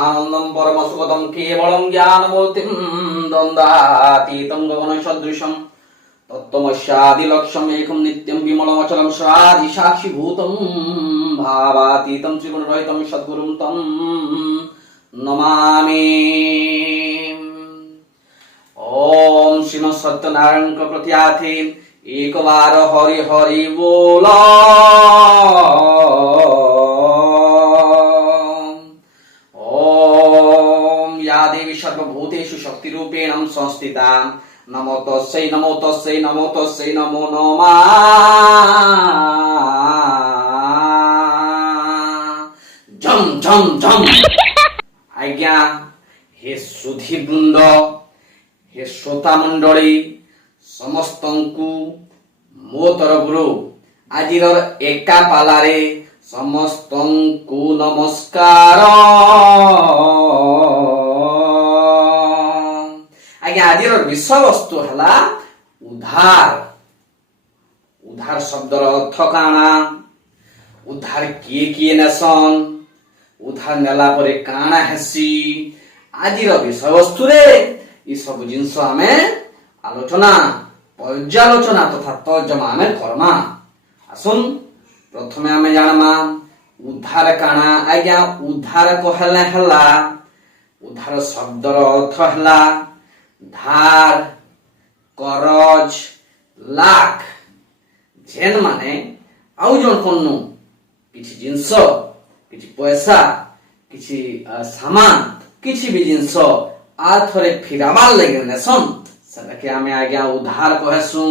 आनंदं परमसुखदं केवलं ज्ञानमूर्तिं द्वन्द्वातीतं गगनसदृशं तत्त्वमस्यादिलक्ष्यम् एकं नित्यं विमलमचलं स्वादिसाक्षिभूतं भावातीतं त्रिगुणरहितं सद्गुरुं तं नमामि। ओम श्रीमद् सत्यनारायण प्रत्याथे एक बार हरि हरि बोल। ओम या देवी सर्वभूतेषु शक्ति रूपेण संस्थिता नमो तस्यै नमो तस्यै नमो तस्यै नमो नमः। झम झम झम। आज्ञा हे सुधी वृंद, हे श्रोता मंडली समस्तंकु मो तरफरु आजिर एका पालारे समस्तंकु नमस्कार। आज्ञा आजिर विषय वस्तु हला उद्धार। उद्धार शब्दर अर्थ काना, उद्धार किए किए नेसन, उद्धार नेला परे काना हेसी, आजिर विषय वस्तु रे ये सब जिनस आमे आलोचना पर्यालोचना तथा तर्जमा आमे करमा। आसुन प्रथमे आमे जानमा उद्धार काना। आज्ञा उद्धार कहले हला, उद्धार शब्दर अर्थ हला धार, करज, लाख। जेन माने आउ जन कोनु किछि जिनस, किछि पैसा, किछि सामान, किछि भी जिनस आथरे फिराबार लगे नेसन सेटाके आमे आज्ञा उद्धार कहसु।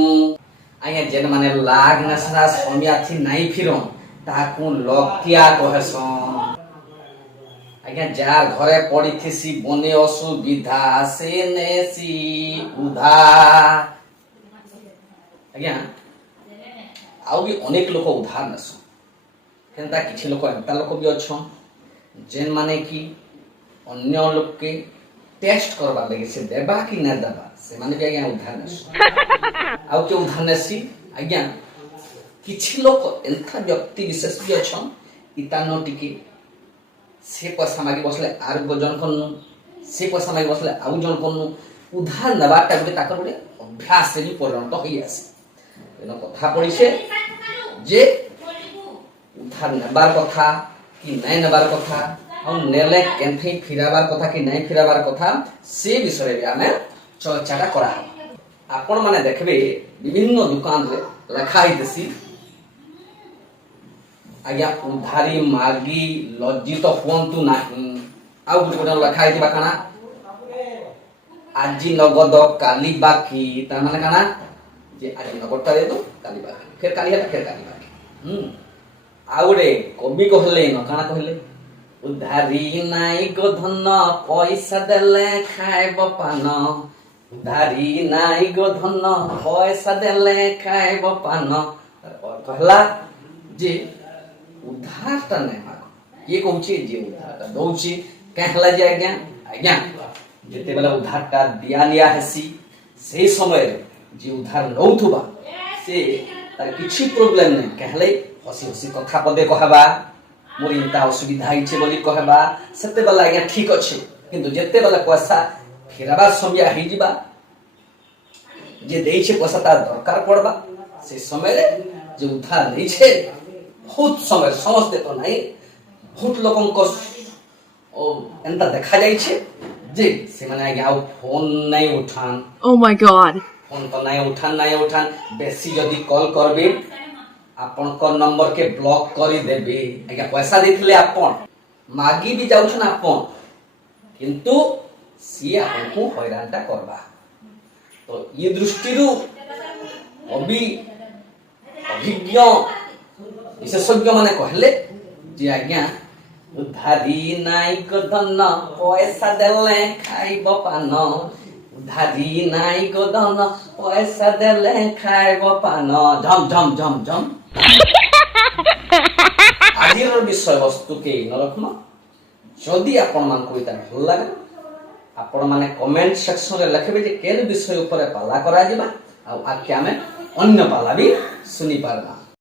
आज्ञा जेन माने लाग नसना समियाथि नाइ फिरन ताकू लक्तिया कहसन। आज्ञा जार घरे पड़िथिसी बने असुविधा से नेसी उधार। आज्ञा आउ भी अनेक लोक उधार नेसन, केनता किछि लोक एंता लोक भी अछन जेन माने कि अन्य लोक के टेस्ट करबा लगे से देबा कि न देबा से माने भी आज्ञा उधार नेसी। आउ के उधार नेसी आज्ञा किछि लोक एंता व्यक्ति विशेष भी अछन इतानो टिके से पैसा मागी बसले आर जन कोनु, से पैसा मागी बसले आउ जन कोनु उधार नेबाटा गुटे ताकर गुटे अभ्यास रे परिणत होई आसे। एनो कथा पडिसे जे उधार नेबार कथा कि नै नेबार कथा और नेले केनथै फिराबार कथा कि नै फिराबार कथा से विषय रे आमे चर्चाटा करा। आपण माने देखबे विभिन्न दुकान रे लिखा हितसी आज्ञा उधारी मागी लज्जित हुअन्तु नाही। आउ गुटे लिखा हितबा काना आजि नगद काली बाकी। ता माने काना जे आजि नगदटा दे दो काली बाकी, फिर काली हेता फिर काली बाकी। आउडे कवि कहले न काना कहले उधारी नाई गो धन पैसा देले खाइब पान। उधारी नाई गो धन पैसा देले खाइब पान। कहला जे उधारटा नै माग ये कहूची जे उधारटा दउची कहला जे आज्ञा आज्ञा जेते बेला उधारटा दिया लिया हेसी से समय जे उधार नउथुबा से तार किछि प्रॉब्लम नै कहले हसी हसी कथा पदे कहबा मोर इंता असुविधा हिचे बोली कहबा सेते बेला आज्ञा ठीक अछि। किंतु जेते बेला पैसा फेराबा समय हि जिबा जे देइछे पैसा तार दरकार पड़बा से समय रे जे उधार नइछे बहुत समय समझते तो नहीं बहुत लोगों को एंता देखा जाइछे जे से माने आज्ञा फोन नहीं उठान। Oh my god, फोन तो नहीं उठान बेसी जदी कॉल करबे आपन को नंबर के ब्लॉक करी देबे। आज्ञा पैसा देथिले आपन मागी भी जाउछन आपन किंतु सी आपन को हैरानटा करबा। तो ये दृष्टि रु अभिज्ञ विशेषज्ञ माने कहले जे आज्ञा उधारी नाई को धन पैसा देले खाइब पान। उधारी नाई को धन पैसा देले खाइब पान। झम झम झम झम। आजिर विषय वस्तु के नरखमा जदि आपण मान को इता भल लागे आपण माने कमेंट सेक्शन रे लिखबे जे केन विषय ऊपर पाला करा जिबा आ आके हमें अन्य पाला भी सुनी पारबा।